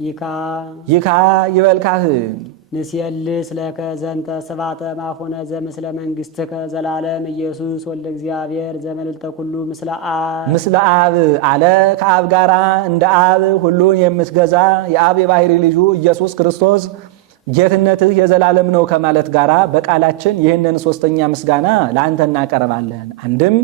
ይካ ይበልካህን ንስየልስ ለከ ዘንተ ስባተ ማፉነ ዘምስለ መንግሥትከ ዘላለም ኢየሱስ ወልደ እግዚአብሔር ዘመልዕልተ ኩሉ ምስለ አብ አለ ከአብ ጋራ እንደ አብ ሁሉን የምትገዛ የአብ የባሕሪ ልጁ ኢየሱስ ክርስቶስ ጌትነትህ የዘላለም ነው ከማለት ጋራ በቃላችን ይህንን ሶስተኛ ምስጋና ለአንተ እናቀርባለን። አንድም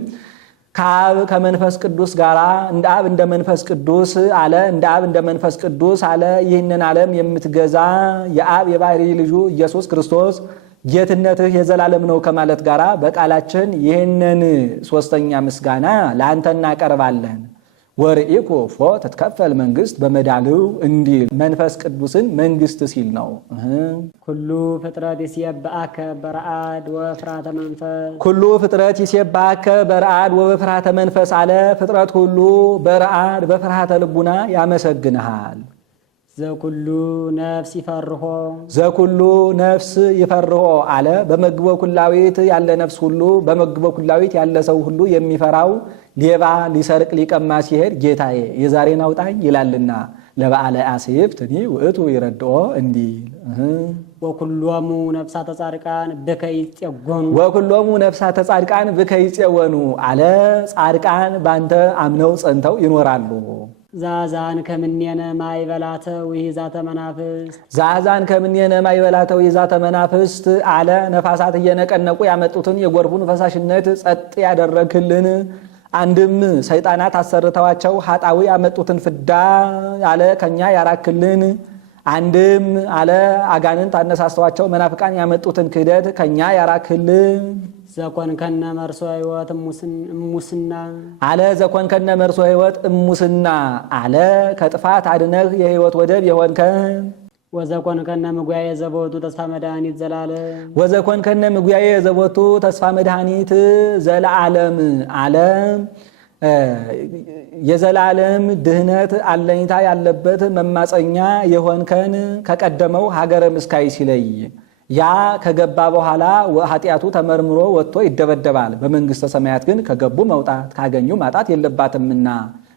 ከአብ ከመንፈስ ቅዱስ ጋራ እንደ አብ እንደ መንፈስ ቅዱስ አለ እንደ አብ እንደ መንፈስ ቅዱስ አለ ይህንን ዓለም የምትገዛ የአብ የባሕሪ ልጁ ኢየሱስ ክርስቶስ ጌትነትህ የዘላለም ነው ከማለት ጋራ በቃላችን ይህንን ሶስተኛ ምስጋና ለአንተ እናቀርባለን። ወርኢኮ ፎ ተትከፈል መንግስት በመዳልው እንዲል መንፈስ ቅዱስን መንግስት ሲል ነው። ኩሉ ፍጥረት ይሴብሐከ በረአድ ወፍራተ መንፈስ ኩሉ ፍጥረት ይሴብሐከ በረአድ ወበፍርሃተ መንፈስ አለ ፍጥረት ሁሉ በረአድ በፍርሃተ ልቡና ያመሰግንሃል። ዘኩሉ ነፍስ ይፈርሆ ዘኩሉ ነፍስ ይፈርሆ አለ በመግቦ ኩላዊት ያለ ነፍስ ሁሉ በመግቦ ኩላዊት ያለ ሰው ሁሉ የሚፈራው ሌባ ሊሰርቅ ሊቀማ ሲሄድ ጌታዬ የዛሬን አውጣኝ ይላልና ለበዓለ አስይፍትኒ ውእቱ ይረድኦ እንዲል ወኩሎሙ ነፍሳተ ጻድቃን ብከ ይጼወኑ ወኩሎሙ ነፍሳተ ጻድቃን ብከ ይጼወኑ አለ ጻድቃን ባንተ አምነው ጸንተው ይኖራሉ። ዛዛን ከምኔነ ማይበላተ ወይዛተ መናፍስት ዛዛን ከምኔነ ማይበላተ ወይዛተ መናፍስት አለ ነፋሳት እየነቀነቁ ያመጡትን የጎርፉን ፈሳሽነት ጸጥ ያደረክልን አንድም ሰይጣናት አሰርተዋቸው ኃጣዊ ያመጡትን ፍዳ አለ ከኛ ያራክልን አንድም አለ አጋንንት አነሳስተዋቸው መናፍቃን ያመጡትን ክህደት ከኛ ያራክልን። ዘኮንከነ መርሶ ሕይወት እሙስና አለ ዘኮንከነ መርሶ ሕይወት እሙስና አለ ከጥፋት አድነህ የሕይወት ወደብ የሆንከን ወዘኮንከነ ምጉያየ ዘቦቱ ተስፋ መድኃኒት ዘላለም ወዘኮንከነ ምጉያየ ዘቦቱ ተስፋ መድኃኒት ዘላለም አለ የዘላለም ድህነት አለኝታ ያለበት መማፀኛ የሆንከን ከቀደመው ሀገረ ምስካይ ሲለይ ያ ከገባ በኋላ ኃጢአቱ ተመርምሮ ወጥቶ ይደበደባል። በመንግስተ ሰማያት ግን ከገቡ መውጣት ካገኙ ማጣት የለባትምና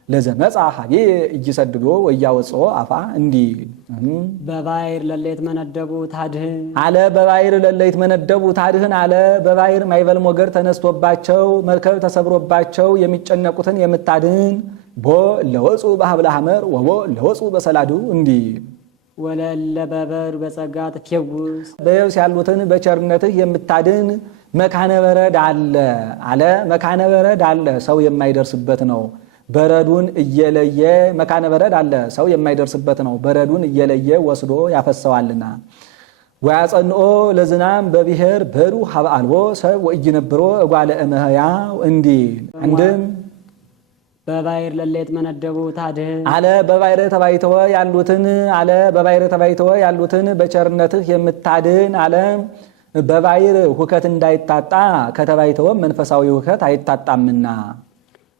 ለዘመጻ ሀቤ እይሰድዶ ወያወጽኦ አፋ እንዲል በባሕር ለሌት መነደቡ ታድህን አለ በባሕር ለሌት መነደቡ ታድህን አለ በባሕር ማይበል ሞገር ተነስቶባቸው መርከብ ተሰብሮባቸው የሚጨነቁትን የምታድን ቦ ለወጹ በሀብለ ሐመር ወቦ ለወጹ በሰላዱ እንዲል ወለለ በበር በጸጋ ትፌውስ በየብስ ያሉትን በቸርነትህ የምታድን መካነ በረድ አለ መካነ በረድ አለ ሰው የማይደርስበት ነው። በረዱን እየለየ መካነ በረድ አለ ሰው የማይደርስበት ነው። በረዱን እየለየ ወስዶ ያፈሰዋልና ወያጸንኦ ለዝናም በብሔር በሩ ሀብ አልቦ ሰብ ወእይነብሮ እጓለ እመሕያው እንዲል አንድም በባሕር ለሌት መነደቡ ታድህን አለ በባሕር ተባይተው ያሉትን አለ በባሕር ተባይተው ያሉትን በቸርነትህ የምታድን አለ በባሕር ሁከት እንዳይታጣ ከተባይተው መንፈሳዊ ሁከት አይታጣምና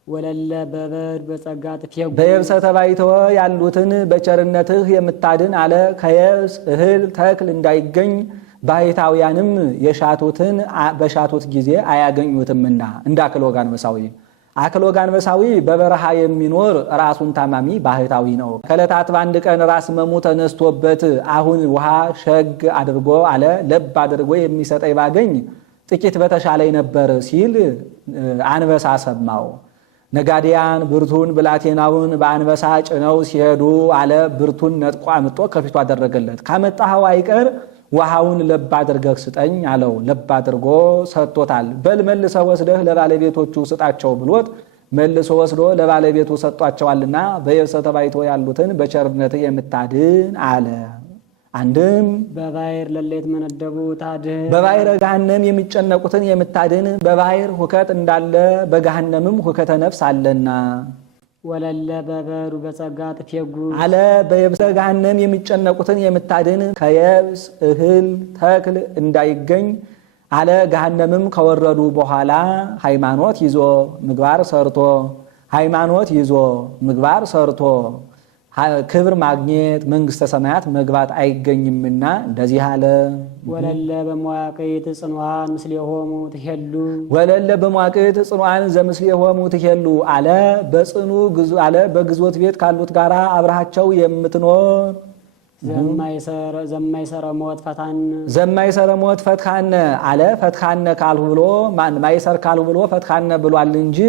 ወለለ በበር በጸጋ ትፌውስ በየብሰ ተባይተው ያሉትን በቸርነትህ የምታድን አለ ከየብስ እህል ተክል እንዳይገኝ ባሕታውያንም የሻቱትን በሻቱት ጊዜ አያገኙትምና እንደ አክሎግ አንበሳዊ አክሎግ አንበሳዊ በበረሃ የሚኖር ራሱን ታማሚ ባሕታዊ ነው። ከዕለታት በአንድ ቀን ራስ መሙ ተነስቶበት አሁን ውሃ ሸግ አድርጎ አለ ለብ አድርጎ የሚሰጠኝ ባገኝ ጥቂት በተሻለኝ ነበር ሲል አንበሳ ሰማው። ነጋዴያን ብርቱን ብላቴናውን በአንበሳ ጭነው ሲሄዱ አለ ብርቱን ነጥቆ አምጦ ከፊቱ አደረገለት። ካመጣኸው አይቀር ውሃውን ለብ አድርገህ ስጠኝ አለው። ለብ አድርጎ ሰጥቶታል። በል መልሰህ ወስደህ ለባለቤቶቹ ስጣቸው ብሎት መልሶ ወስዶ ለባለቤቱ ሰጧቸዋልና በየብሰ ተባይቶ ያሉትን በቸርነትህ የምታድን አለ። አንድም በባሕር ለሌት መነደቡ ታድህን በባሕረ ገሃነም የሚጨነቁትን የምታድን በባሕር ሁከት እንዳለ በገሃነምም ሁከተ ነፍስ አለና ወለለ በበሩ በጸጋ ትፌውስ አለ በየብሰ ገሃነም የሚጨነቁትን የምታድን ከየብስ እህል ተክል እንዳይገኝ አለ ገሃነምም ከወረዱ በኋላ ሃይማኖት ይዞ ምግባር ሰርቶ ሃይማኖት ይዞ ምግባር ሰርቶ ክብር ማግኘት መንግሥተ ሰማያት መግባት አይገኝምና እንደዚህ አለ። ወለለ በመዋቅት ጽኑዓን ምስሌሆሙ ትሄሉ ወለለ በመዋቅት ጽኑዓን ዘምስሌሆሙ ትሄሉ አለ። በጽኑ አለ በግዞት ቤት ካሉት ጋራ አብረሃቸው የምትኖር ዘማይሰረ ሞት ፈታን ዘማይሰረ ሞት ፈትካነ አለ። ፈትካነ ካልሁ ብሎ ማይሰር ካልሁ ብሎ ፈትካነ ብሏል እንጂ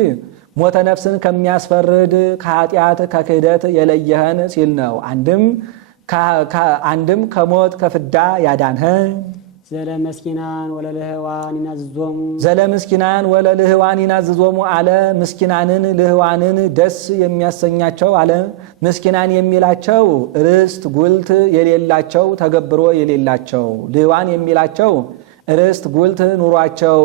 ሞተ ነፍስን ከሚያስፈርድ ከኃጢአት ከክህደት የለየህን ሲል ነው። አንድም ከሞት ከፍዳ ያዳንህን ዘለመስኪናን ወለልህዋን ይናዝዞሙ ዘለምስኪናን ወለልህዋን ይናዝዞሙ አለ። ምስኪናንን ልህዋንን ደስ የሚያሰኛቸው አለ። ምስኪናን የሚላቸው ርስት ጉልት የሌላቸው ተገብሮ የሌላቸው፣ ልህዋን የሚላቸው ርስት ጉልት ኑሯቸው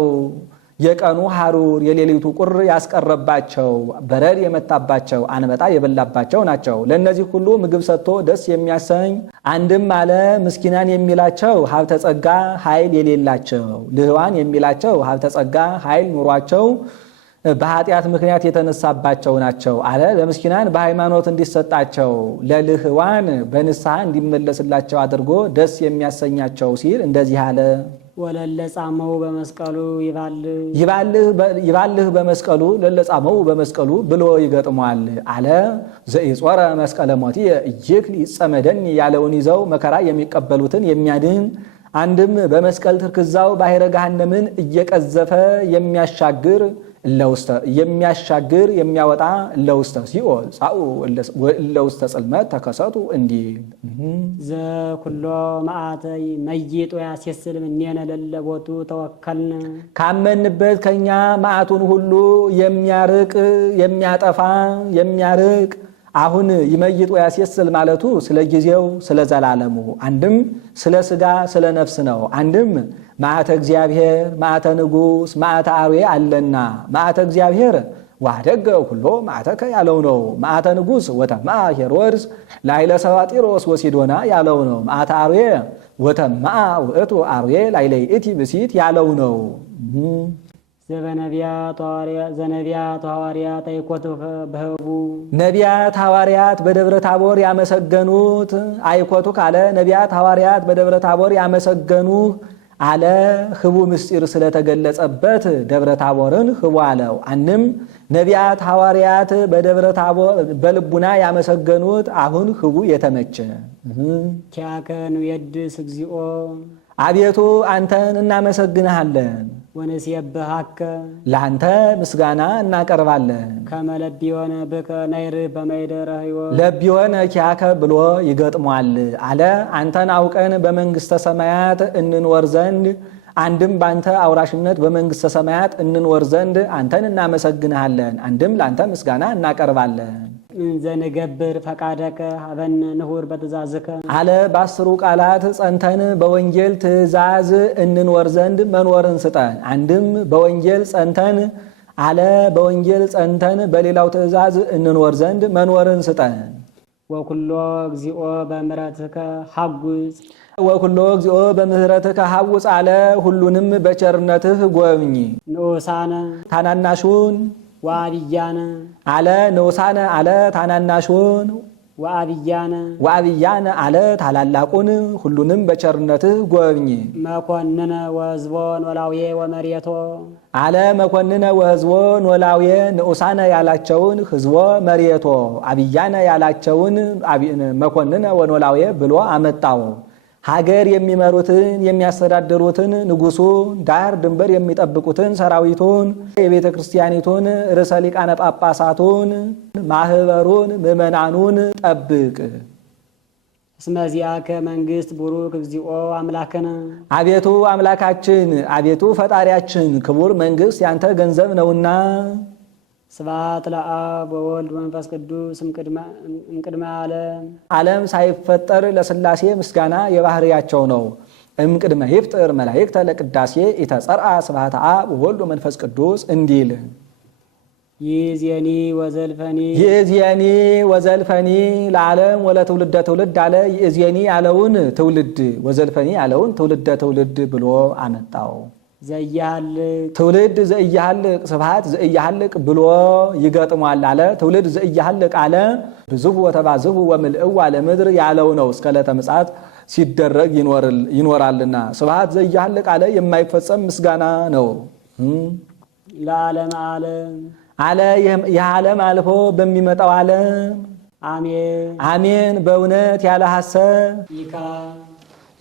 የቀኑ ሐሩር የሌሊቱ ቁር ያስቀረባቸው፣ በረድ የመታባቸው፣ አንበጣ የበላባቸው ናቸው። ለእነዚህ ሁሉ ምግብ ሰጥቶ ደስ የሚያሰኝ አንድም አለ። ምስኪናን የሚላቸው ሀብተ ጸጋ ኃይል የሌላቸው፣ ልህዋን የሚላቸው ሀብተ ጸጋ ኃይል ኑሯቸው በኃጢአት ምክንያት የተነሳባቸው ናቸው አለ። ለምስኪናን በሃይማኖት እንዲሰጣቸው፣ ለልህዋን በንስሐ እንዲመለስላቸው አድርጎ ደስ የሚያሰኛቸው ሲል እንደዚህ አለ። ወለለ ጻመው በመስቀሉ ይባልህ በመስቀሉ ለለጻመው በመስቀሉ ብሎ ይገጥሟል አለ። ዘኢጾረ መስቀለ ሞት እይክል ይጸመደን ያለውን ይዘው መከራ የሚቀበሉትን የሚያድን አንድም በመስቀል ትርክዛው ባሕረ ገሃነምን እየቀዘፈ የሚያሻግር የሚያወጣ እለውስተ ሲኦል ጻኡ እለውስተ ጽልመት ተከሰቱ እንዲል ዘኩሎ መዓተ መይጦ ያስየስል ምኔነ ለለቦቱ ተወከልን ካመንበት ከኛ መዓቱን ሁሉ የሚያርቅ የሚያጠፋ የሚያርቅ አሁን ይመይጦ ያስየስል ማለቱ ስለ ጊዜው ስለ ዘላለሙ አንድም ስለ ሥጋ ስለ ነፍስ ነው። አንድም መዓተ እግዚአብሔር መዓተ ንጉሥ መዓተ አርዌ አለና መዓተ እግዚአብሔር ዋደገ ሁሎ መዓተከ ያለው ነው። መዓተ ንጉሥ ወተማአ ሄሮድስ ላይለ ሰባጢሮስ ወሲዶና ያለው ነው። መዓተ አርዌ ወተማአ ውእቱ አርዌ ላይለ ይእቲ ብሲት ያለው ነው። ዘነቢያት ሐዋርያት አይኮቱ በህቡ ነቢያት ሐዋርያት በደብረ ታቦር ያመሰገኑት አይኮቱ ካለ ነቢያት ሐዋርያት በደብረ ታቦር ያመሰገኑህ አለ። ህቡ ምስጢር ስለተገለጸበት ደብረ ታቦርን ህቡ አለው። አንድም ነቢያት ሐዋርያት በደብረ ታቦር በልቡና ያመሰገኑት አሁን ህቡ የተመቸ ኪያከን የድስ እግዚኦ አቤቱ አንተን እናመሰግንሃለን። ወነሲየብሃከ ለአንተ ምስጋና እናቀርባለን። ከመለቢዮነ ብከ ናይር በመይደረ ሕይወት ለቢዮነ ኪያከ ብሎ ይገጥሟል አለ። አንተን አውቀን በመንግሥተ ሰማያት እንኖር ዘንድ አንድም ባንተ አውራሽነት በመንግሥተ ሰማያት እንኖር ዘንድ አንተን እናመሰግንሃለን። አንድም ለአንተ ምስጋና እናቀርባለን። ዘንገብር ፈቃደከ ሀበነ ንሁር በትእዛዝከ አለ። በአስሩ ቃላት ጸንተን በወንጌል ትእዛዝ እንኖር ዘንድ መኖርን ስጠን። አንድም በወንጌል ጸንተን አለ። በወንጌል ጸንተን በሌላው ትእዛዝ እንኖር ዘንድ መኖርን ስጠን። ወኩሎ እግዚኦ በምሕረትከ ሐጉስ ወኩሎ እግዚኦ በምህረትከ ሐውፅ አለ። ሁሉንም በቸርነትህ ጎብኝ። ንዑሳነ ታናናሹን ወአብያነ አለ። ንዑሳነ አለ ታናናሹን ወአብያነ አለ ታላላቁን ሁሉንም በቸርነትህ ጎብኝ። መኮንነ ወሕዝቦን ወላውየ ወመሬቶ አለ። መኮንነ ወሕዝቦን ወላውየ ንዑሳነ ያላቸውን ሕዝቦ መሬቶ አብያነ ያላቸውን መኮንነ ወኖላውየ ብሎ አመጣው። ሀገር የሚመሩትን የሚያስተዳድሩትን ንጉሱን፣ ዳር ድንበር የሚጠብቁትን ሰራዊቱን፣ የቤተ ክርስቲያኒቱን ርዕሰ ሊቃነ ጳጳሳቱን፣ ማህበሩን፣ ምዕመናኑን ጠብቅ። እስመዚአከ መንግሥት ቡሩክ እግዚኦ አምላክነ አቤቱ አምላካችን አቤቱ ፈጣሪያችን ክቡር መንግሥት ያንተ ገንዘብ ነውና ስብሐት ለአብ ወወልድ መንፈስ ቅዱስ እምቅድመ ዓለም ሳይፈጠር ለሥላሴ ምስጋና የባህርያቸው ነው። እምቅድመ ይፍጥር መላእክተ ለቅዳሴ ኢተጸርአ ስብሐተ አብ ወወልድ መንፈስ ቅዱስ እንዲል ይእዜኒ ወዘልፈኒ ለዓለም ወለትውልደ ትውልድ አለ። ይእዜኒ ያለውን ትውልድ ወዘልፈኒ ያለውን ትውልደ ትውልድ ብሎ አመጣው። ዘያሃልቅ ትውልድ ዘእያሃልቅ ስብሐት ዘእያሃልቅ ብሎ ይገጥሟል አለ። ትውልድ ዘእያሃልቅ አለ ብዙኅ ወተባዝሑ ወምልእዋ ለምድር ያለው ነው። እስከ ዕለተ ምጽአት ሲደረግ ይኖራልና ስብሐት ዘእያሃልቅ አለ የማይፈጸም ምስጋና ነው። ለዓለም ዓለም አለ የዓለም አልፎ በሚመጣው ዓለም አሜን አሜን በእውነት ያለ ሐሰት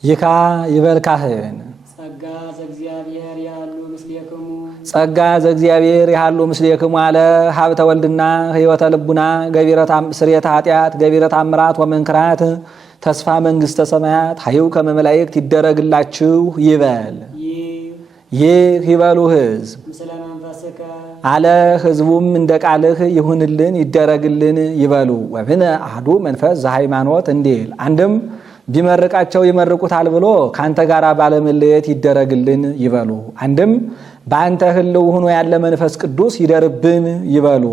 ይካ ይበል ካህን ጸጋ ዘእግዚአብሔር ያሉ ምስሌክሙ ጸጋ ዘእግዚአብሔር ያሉ ምስሌክሙ አለ ሀብተ ወልድና ሕይወተ ልቡና ገቢረ ስርየተ ኃጢአት ገቢረ ተአምራት ወመንክራት ተስፋ መንግሥተ ሰማያት ሀይው ከመ መላእክት ይደረግላችሁ ይበል። ይህ ይበሉ ሕዝብ ምስለ መንፈስከ አለ ሕዝቡም እንደ ቃልህ ይሁንልን ይደረግልን ይበሉ። ወብነ አሐዱ መንፈስ ዘሃይማኖት እንዲል አንድም ቢመርቃቸው ይመርቁታል ብሎ ካንተ ጋር ባለመለየት ይደረግልን ይበሉ። አንድም በአንተ ህልው ሆኖ ያለ መንፈስ ቅዱስ ይደርብን ይበሉ።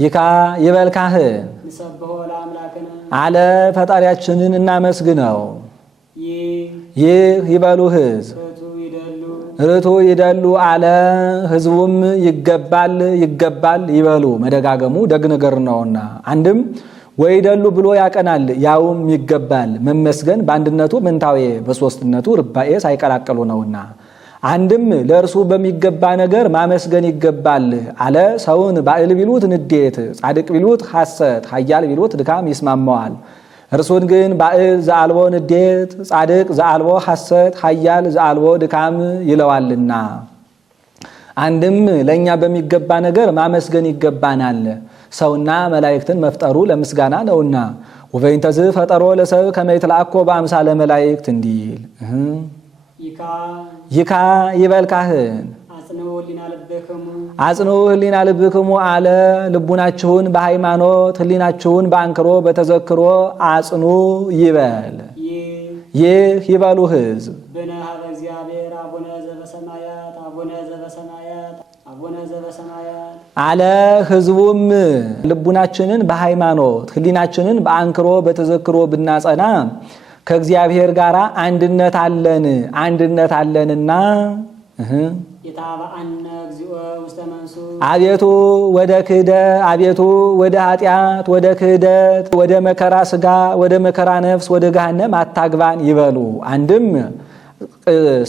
ይካ ይበል ካህን ንሰብሖ ለአምላክነ አለ ፈጣሪያችንን እናመስግነው። ይህ ይበሉ ሕዝብ ርቱ ይደሉ አለ ሕዝቡም ይገባል ይገባል ይበሉ። መደጋገሙ ደግ ነገር ነውና አንድም ወይደሉ ብሎ ያቀናል ያውም ይገባል። መመስገን በአንድነቱ ምንታዌ በሶስትነቱ ርባኤ ሳይቀላቀሉ ነውና አንድም ለእርሱ በሚገባ ነገር ማመስገን ይገባል አለ። ሰውን ባዕል ቢሉት ንዴት፣ ጻድቅ ቢሉት ሐሰት፣ ኃያል ቢሉት ድካም ይስማማዋል። እርሱን ግን ባዕል ዘአልቦ ንዴት፣ ጻድቅ ዘአልቦ ሐሰት፣ ኃያል ዘአልቦ ድካም ይለዋልና አንድም ለእኛ በሚገባ ነገር ማመስገን ይገባናል። ሰውና መላእክትን መፍጠሩ ለምስጋና ነውና ወበይንተዝ ፈጠሮ ለሰብ ከመ ይትለአኮ በአምሳለ መላእክት እንዲል ይካ ይበል ካህን አጽንዑ ህሊና ልብክሙ አለ ልቡናችሁን በሃይማኖት ህሊናችሁን በአንክሮ በተዘክሮ አጽኑ ይበል። ይህ ይበሉ ሕዝብ አለ ሕዝቡም ልቡናችንን በሃይማኖት ህሊናችንን በአንክሮ በተዘክሮ ብናጸና ከእግዚአብሔር ጋር አንድነት አለንና አቤቱ ወደ ክህደት አቤቱ ወደ ኃጢአት ወደ ክህደት ወደ መከራ ሥጋ ወደ መከራ ነፍስ ወደ ገሃነም አታግባን ይበሉ። አንድም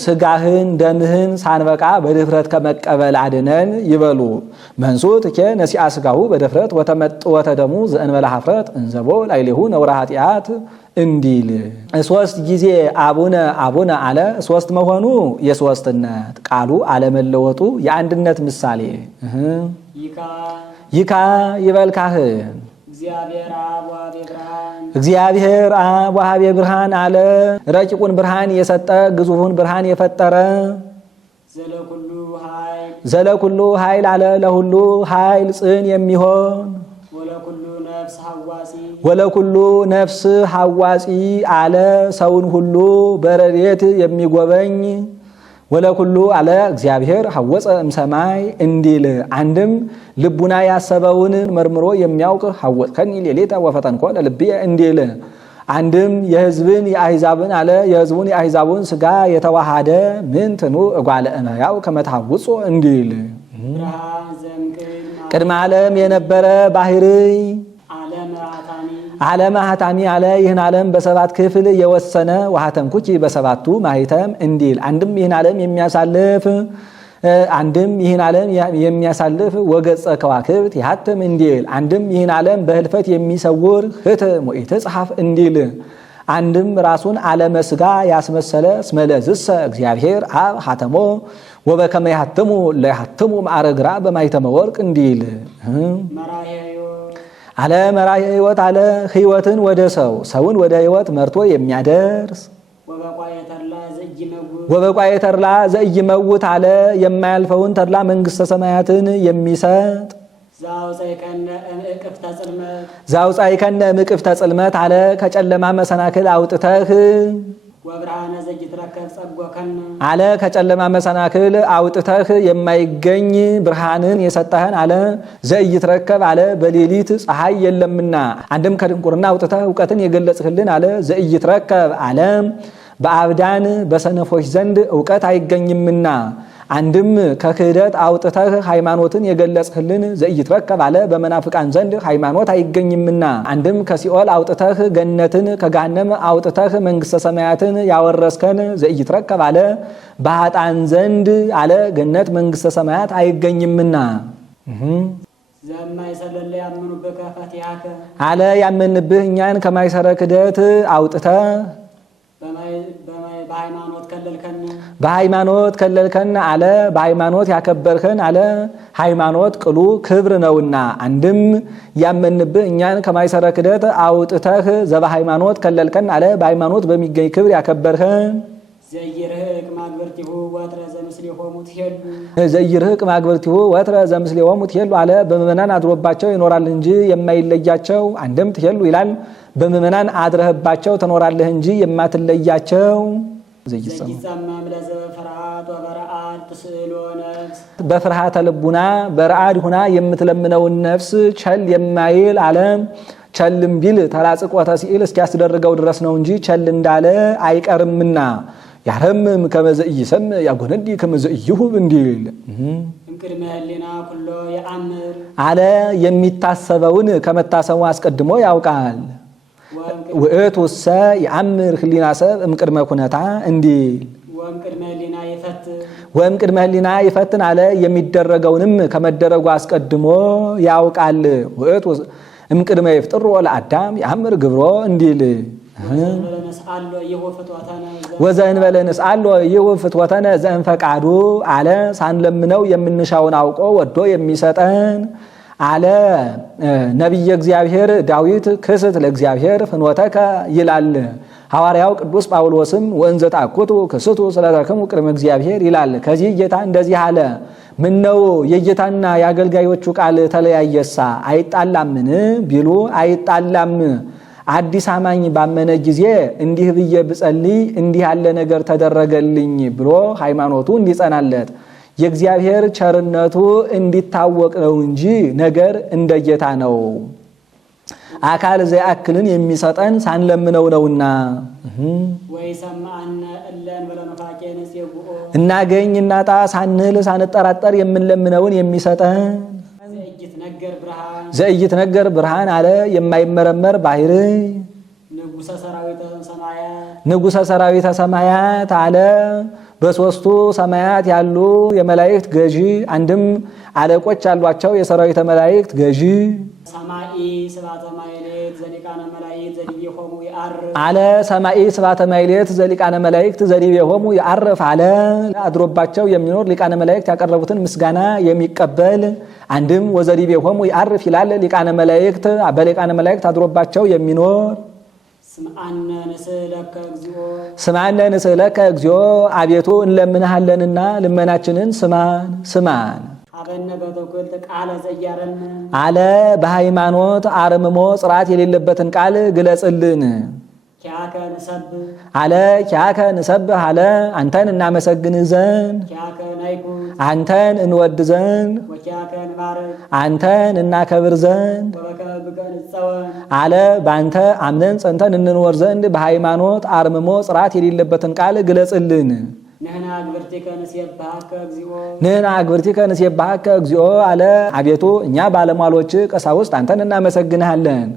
ሥጋህን ደምህን ሳንበቃ በድፍረት ከመቀበል አድነን ይበሉ። መንሱት እኬ ነሲአ ሥጋሁ በድፍረት ወተመጥወተ ደሙ ዘእንበለ ኀፍረት እንዘቦ ላዕሌሁ ነውረ ኃጢአት እንዲል ሶስት ጊዜ አቡነ አቡነ አለ። ሶስት መሆኑ የሶስትነት ቃሉ አለመለወጡ የአንድነት ምሳሌ ይካ ይበል ካህን እግዚአብሔር አብ ወሀቤ ብርሃን አለ ረቂቁን ብርሃን የሰጠ ግዙፉን ብርሃን የፈጠረ ዘለኩሉ ኃይል አለ ለሁሉ ኃይል ጽን የሚሆን ወለኩሉ ነፍስ ሐዋሲ አለ ሰውን ሁሉ በረድኤት የሚጎበኝ ወለኩሉ አለ እግዚአብሔር ሐወፀ እምሰማይ እንዲል አንድም ልቡና ያሰበውን መርምሮ የሚያውቅ ሐወፅከኒ ሌሊተ ወፈተንኮ ለልብየ እንዲል አንድም የሕዝብን የአሕዛብን አለ የሕዝቡን የአሕዛቡን ሥጋ የተዋሃደ ምንትኑ እጓለ እመሕያው ከመ ተሐውፆ እንዲል ቅድመ ዓለም የነበረ ባሕርይ ዓለመ ሀታሚ አለ ይህን ዓለም በሰባት ክፍል የወሰነ ወሀተምኩኪ በሰባቱ ማኅተም እንዲል አንድም ይህን ዓለም የሚያሳልፍ ወገጸ ከዋክብት ያትም እንዲል አንድም ይህን ዓለም በህልፈት የሚሰውር ህትም ወኢትጽሐፍ እንዲል አንድም ራሱን ዓለመ ሥጋ ያስመሰለ እስመለዝሰ እግዚአብሔር አብ ሀተሞ ወበከመ ያትሙ ለያትሙ ማዕረግራ በማኅተመ ወርቅ እንዲል አለ መራሄ ሕይወት አለ ሕይወትን ወደ ሰውን ወደ ሕይወት መርቶ የሚያደርስ ወበቋየ ተድላ ዘኢይመውት አለ የማያልፈውን ተድላ መንግሥተ ሰማያትን የሚሰጥ ዘአውፃእከነ እምዕቅፍተ ጽልመት አለ ከጨለማ መሰናክል አውጥተህ አለ ከጨለማ መሰናክል አውጥተህ የማይገኝ ብርሃንን የሰጠህን አለ ዘኢይትረከብ አለ በሌሊት ፀሐይ የለምና አንድም ከድንቁርና አውጥተህ እውቀትን የገለጽህልን አለ ዘኢይትረከብ አለ በአብዳን በሰነፎች ዘንድ እውቀት አይገኝምና። አንድም ከክህደት አውጥተህ ሃይማኖትን የገለጽህልን ዘኢይትረከብ አለ በመናፍቃን ዘንድ ሃይማኖት አይገኝምና። አንድም ከሲኦል አውጥተህ ገነትን ከገሃነም አውጥተህ መንግሥተ ሰማያትን ያወረስከን ዘኢይትረከብ አለ በኃጥአን ዘንድ አለ ገነት መንግሥተ ሰማያት አይገኝምና። ዘማይሰለለ ያመኑብህ ፈቲሃከ አለ ያመንብህ እኛን ከማይሰረ ክህደት አውጥተህ በሃይማኖት ከለልከን አለ በሃይማኖት ያከበርከን አለ ሃይማኖት ቅሉ ክብር ነውና። አንድም ያመንብህ እኛን ከማይሰረ ክህደት አውጥተህ ዘበሃይማኖት ከለልከን አለ በሃይማኖት በሚገኝ ክብር ያከበርከን። ዘይርህቅ ማግበርቲሁ ወትረ ዘምስሌሆሙ ትሄሉ ዘይርህቅ ማግበርቲሁ ወትረ ዘምስሌሆሙ ትሄሉ አለ በምእመናን አድሮባቸው ይኖራል እንጂ የማይለያቸው። አንድም ትሄሉ ይላል በምእመናን አድረህባቸው ትኖራለህ እንጂ የማትለያቸው። ዘይጸመም ለዘበፍርሃት ወበረአድ ትስእሎ ነፍስ በፍርሃተ ልቡና በረአድ ሁና የምትለምነውን ነፍስ ቸል የማይል አለ ቸልም ቢል ተላጽቆተ ሲል እስኪያስደርገው ድረስ ነው እንጂ ቸል እንዳለ አይቀርምና። ያረምም ከመዘ ኢይሰምዕ ያጎነዲ ከመዘ ኢይሁብ እንዲል እምቅድመ ህሊና ኩሎ የአምር አለ የሚታሰበውን ከመታሰቡ አስቀድሞ ያውቃል። ውእቱሰ የአምር ህሊና ሰብ እምቅድመ ኩነታ እንዲል ወእምቅድመ ህሊና ይፈትን አለ የሚደረገውንም ከመደረጉ አስቀድሞ ያውቃል። ውእቱ እምቅድመ ይፍጥሮ ለአዳም የአምር ግብሮ እንዲል ወዘእንበለ ንስአሎ ይሁብ ፍትወተነ ዘእንፈቃዱ አለ ሳንለምነው የምንሻውን አውቆ ወዶ የሚሰጠን አለ። ነቢየ እግዚአብሔር ዳዊት ክስት ለእግዚአብሔር ፍኖተከ ይላል። ሐዋርያው ቅዱስ ጳውሎስም ወእንዘ ተአኩቱ ክስቱ ስለተክሙ ቅድመ እግዚአብሔር ይላል። ከዚህ ጌታ እንደዚህ አለ፣ ምነው የጌታና የአገልጋዮቹ ቃል ተለያየሳ አይጣላምን ቢሉ አይጣላም። አዲስ አማኝ ባመነ ጊዜ እንዲህ ብዬ ብጸልይ እንዲህ ያለ ነገር ተደረገልኝ ብሎ ሃይማኖቱ እንዲጸናለት የእግዚአብሔር ቸርነቱ እንዲታወቅ ነው እንጂ ነገር እንደ ጌታ ነው። አካል ዘያክልን የሚሰጠን ሳንለምነው ነውና እናገኝ እናጣ ሳንል ሳንጠራጠር የምንለምነውን የሚሰጠን ዘኢይትነገር ብርሃን አለ የማይመረመር ባህሪ ንጉሠ ሰራዊተ ሰማያት አለ በሶስቱ ሰማያት ያሉ የመላእክት ገዢ። አንድም አለቆች ያሏቸው የሰራዊተ መላእክት ገዢ አለ ሰማይ ስባተ ማይሌት ዘሊቃነ መላእክት ዘዲቤሆሙ ያርፍ አለ አድሮባቸው የሚኖር ሊቃነ መላእክት ያቀረቡትን ምስጋና የሚቀበል። አንድም ወዘዲቤሆሙ ያርፍ ይላል ሊቃነ መላእክት በሊቃነ መላእክት አድሮባቸው የሚኖር። ስማነ ንስእለከ እግዚኦ አቤቱ እንለምንሃለንና ልመናችንን ስማን አለ በሃይማኖት አርምሞ ጽራት የሌለበትን ቃል ግለጽልን አለ ኪያከ ንሰብህ አለ አንተን እናመሰግንህ ዘንድ አንተን እንወድ ዘንድ አንተን እናከብር ዘንድ አለ በአንተ አምነን ጸንተን እንኖር ዘንድ በሃይማኖት አርምሞ ጽራት የሌለበትን ቃል ግለጽልን። ንሕና አግብርቲከ ንሴብሐከ እግዚኦ አለ አቤቱ እኛ ባለሟሎች ቀሳውስት አንተን እናመሰግንሃለን።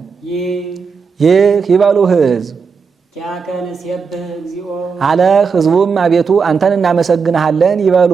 ይህ ይበሉ ሕዝብ አለ ሕዝቡም አቤቱ አንተን እናመሰግንሃለን ይበሉ።